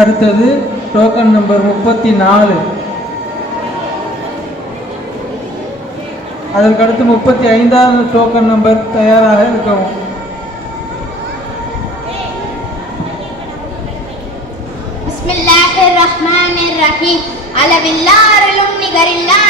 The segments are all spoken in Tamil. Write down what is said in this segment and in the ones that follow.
அடுத்தது டோக்கன் நம்பர் முப்பத்தி நாலு. அதற்கடுத்து முப்பத்தி ஐந்தாவது டோக்கன் நம்பர் தயாராக இருக்கவும் பிஸ்மில்லாஹிர் ரஹ்மானிர் அளவில்லா அருளும் நிகரில்லா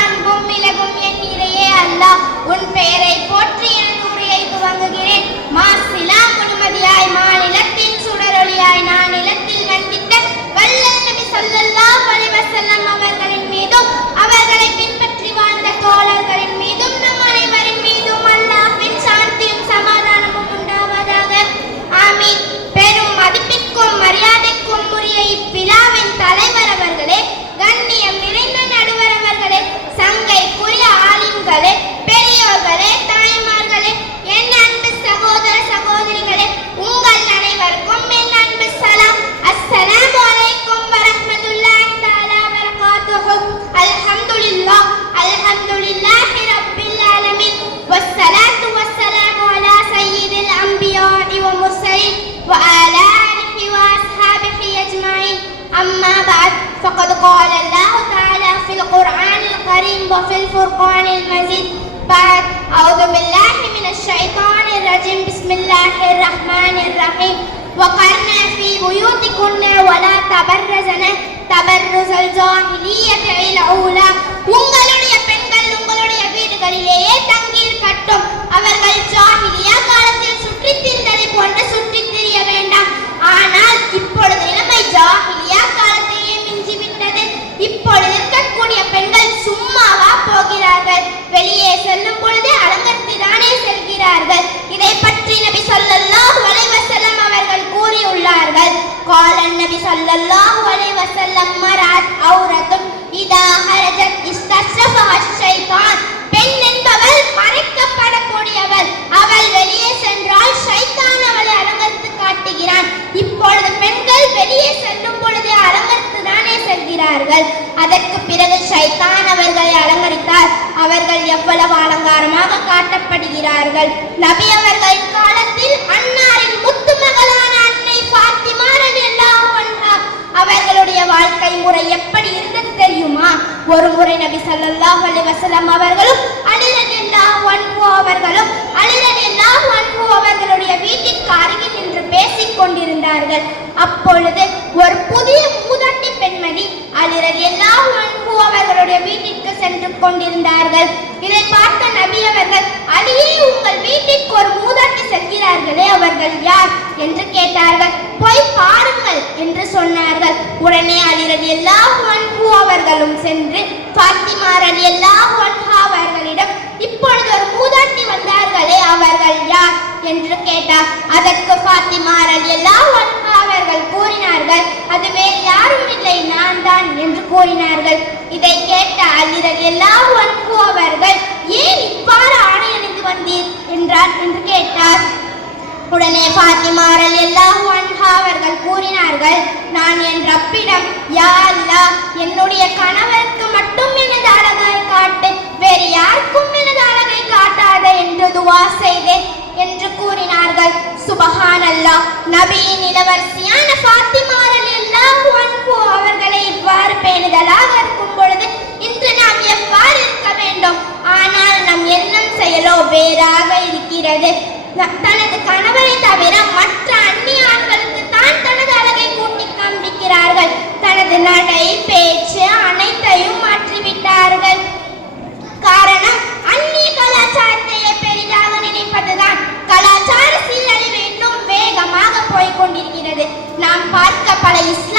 قال الله تعالى في القرآن الكريم وفي الفرقان المجيد بعد أعوذ بالله من الشيطان الرجيم بسم الله الرحمن الرحيم وقرن في بيوتكن ولا تبرزن تبرز الجاهلية الأولى உங்களுடைய பெண்கள் உங்களுடைய வீடுகளிலேயே தங்கி இருக்கட்டும் அவர்கள் ஜாஹிலியா காலத்தில் சுற்றித் காட்டப்படுகிறார்கள் நபி அவர்கள் காலத்தில் அன்னாரின் முத்து மகளான அன்னை ஃபாத்திமா ரலியல்லாஹு அவர்களுடைய வாழ்க்கை முறை எப்படி இருந்தது தெரியுமா? ஒரு முறை நபி சல்லாஹ் அலி வசலம் அவர்களும் அலி எல்லா ஒன்பு அவர்களும் அலி எல்லா ஒன்பு அவர்களுடைய வீட்டிற்கு அருகில் நின்று பேசிக் கொண்டிருந்தார்கள். அப்பொழுது ஒரு புதிய மூதாட்டி பெண்மணி அலி எல்லா ஒன்பு அவர்களுடைய வீட்டிற்கு சென்று கொண்டிருந்தார்கள். இதை பார்த்த நபி அவர்கள் அலியே உங்கள் வீட்டிற்கு ஒரு மூதாட்டி செல்கிறார்களே அவர்கள் யார் என்று கேட்டார்கள். போய் பாருங்கள் என்று சொன்னார்கள். உடனே அலி எல்லா அன்ஹு அவர்களும் சென்று பாத்திமாரன் எல்லா அன்ஹா அவர்களிடம் இப்பொழுது ஒரு மூதாட்டி வந்தார்களே அவர்கள் யார்? என்று கேட்டார். அதற்கு ஃபாத்திமா ரலியல்லாஹு அன்ஹா அவர்கள் கூறினார்கள் அது வேறு யாரும் இல்லை நான் தான் என்று கூறினார்கள் இதை கேட்ட அலி ரலியல்லாஹு அன்ஹு அவர்கள் ஏன் இவ்வாறு ஆடை அணிந்து வந்தீர் என்றார் என்று கேட்டார் உடனே பாத்திமாரல் எல்லாம் அன்ஹா அவர்கள் கூறினார்கள் நான் என் ரப்பிடம் யா அல்லா என்னுடைய கணவருக்கு மட்டும் எனது அழகை காட்டு வேறு யாருக்கும் எனது அழகை காட்டாத என்று துவா செய்தேன் என்று கூறினார்கள். சுபஹான் அல்லாஹ் நபியின் இளவரசியான பாத்திமாரல் எல்லாம் அன்ஹு நாம் பார்க்க பல இஸ்லாம்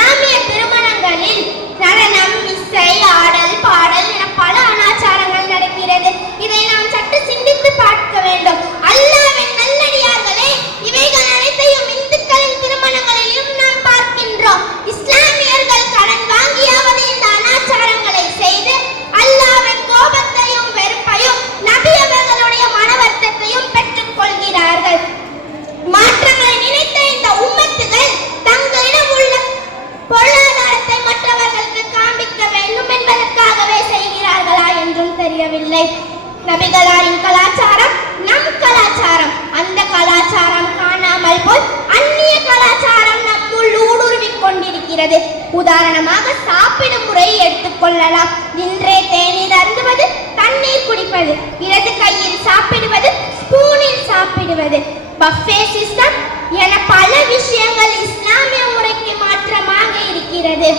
உதாரணமாக சாப்பிடும் முறையை எடுத்துக்கொள்ளலாம் நின்றே தேநீர் அருந்துவது தண்ணீர் குடிப்பது இடது கையில் சாப்பிடுவது ஸ்பூனில் சாப்பிடுவது. பஃபே சிஸ்டம் என பல விஷயங்கள் இஸ்லாமிய முறைக்கு மாற்றமாக இருக்கிறது.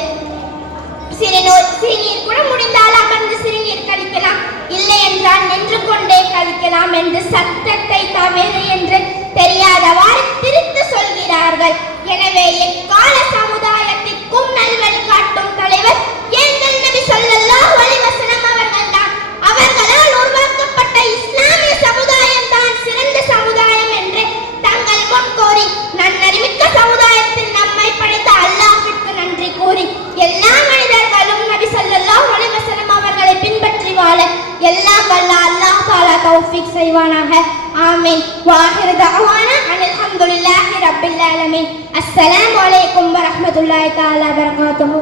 சிறுநீர் சிறுநீர் கூட முடிந்தால் அமர்ந்து சிறுநீர் கழிக்கலாம். இல்லை என்றால் நின்று கொண்டே கழிக்கலாம் என்று சத்தத்தை தவிர என்று தெரியாதவாறு திருத்து சொல்கிறார்கள். எனவே தௌஃபீக் செய்வானாக ஆமீன் வாஹிரு தஅவானா அனில் ஹம்துலில்லாஹி ரப்பில் ஆலமீன் அஸ்ஸலாமு அலைக்கும் வரஹ்மத்துல்லாஹி தஆலா வபரகாத்துஹு